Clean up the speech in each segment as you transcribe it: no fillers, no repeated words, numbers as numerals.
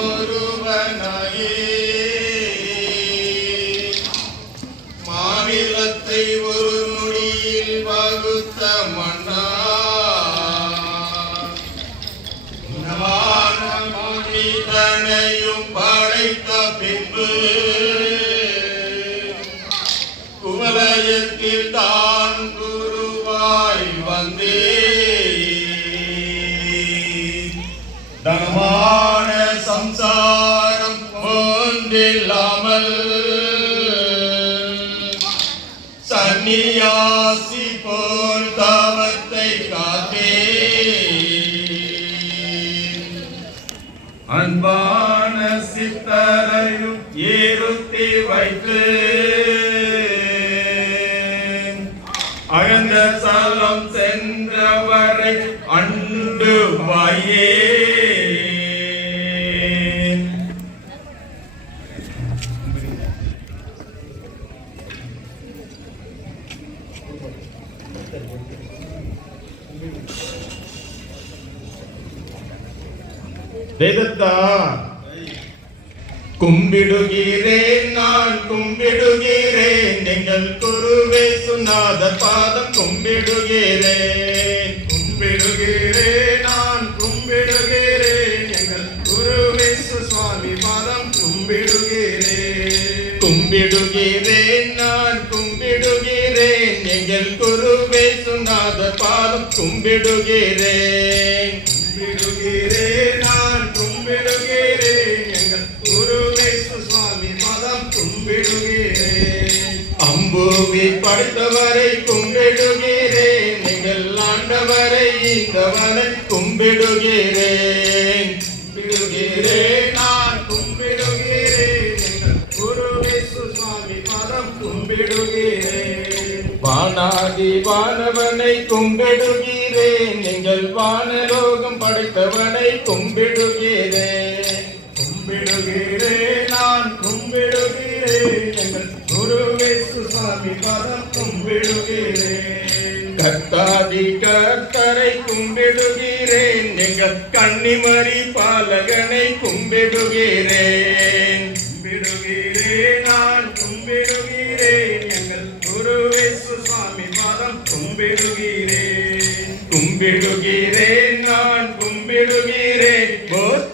ஒருவனாயே மாநிலத்தை ஒரு நொடியில் வகுத்த மன்னா மனிதனையும் படைத்த பின்பு குவலயத்தில் தான் குருவாய் வந்தே தனமான சம்சாரம் ஒன்றில்லாமல் சன்னியாசி போல் தவத்தை காத்தே அன்பான சித்தரையும் ஏறுத்தி வைத்து அழந்த சலம் சென்றவரை அண்டு வாயே வேதத்தா கும்பிடுகிறேன் நான் கும்பிடுகிறேன் எங்கள் குருவே சுநாத பாதம் கும்பிடுகிறேன் கும்பிடுகிறேன் நான் கும்பிடுகிறேன் எங்கள் குருவே சுவாமி பாதம் கும்பிடுகிறேன் கும்பிடுகிறேன் நான் கும்பிடுகிறேன் எங்கள் குருவே சுநாத பாதம் கும்பிடுகிறேன் கும்பிடுகிறேன் நான் கும்பிடுகிறேன் எங்கள் குருவே சுவாமி பாதம் கும்பிடுகிறேன் அம்புவி படைத்தவரை கும்பிடுகிறேன் எங்கள் ஆண்டவரை ஈந்தவரை கும்பிடுகிறேன் கும்பிடுகிறேன் நான் கும்பிடுகிறேன் எங்கள் குருவே சுவாமி பாதம் கும்பிடுகிறேன் வானாதி வானவனை கும்பிடுகிறேன் எங்கள் வானலோகம் படைத்தவனை கும்பிடுகிறேன் கும்பிடுகிறேன் நான் கும்பிடுகிறேன் எங்கள் குருவே சுவாமி பாதம் கும்பிடுகிறேன் கர்த்தாதி கர்த்தரை கும்பிடுகிறேன் எங்கள் கன்னிமரி பாலகனை கும்பிடுகிறேன் கும்பிடுகிறேன் நான் கும்பிடுகிறேன் எங்கள் குருவே சுவாமி பாதம் கும்பிடுகிறேன் கும்பிடுகிறேன் நான் கும்பிடுகிறேன்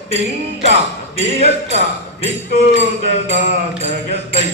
திங்கா தியத்தா திக்கோததா தகத்தை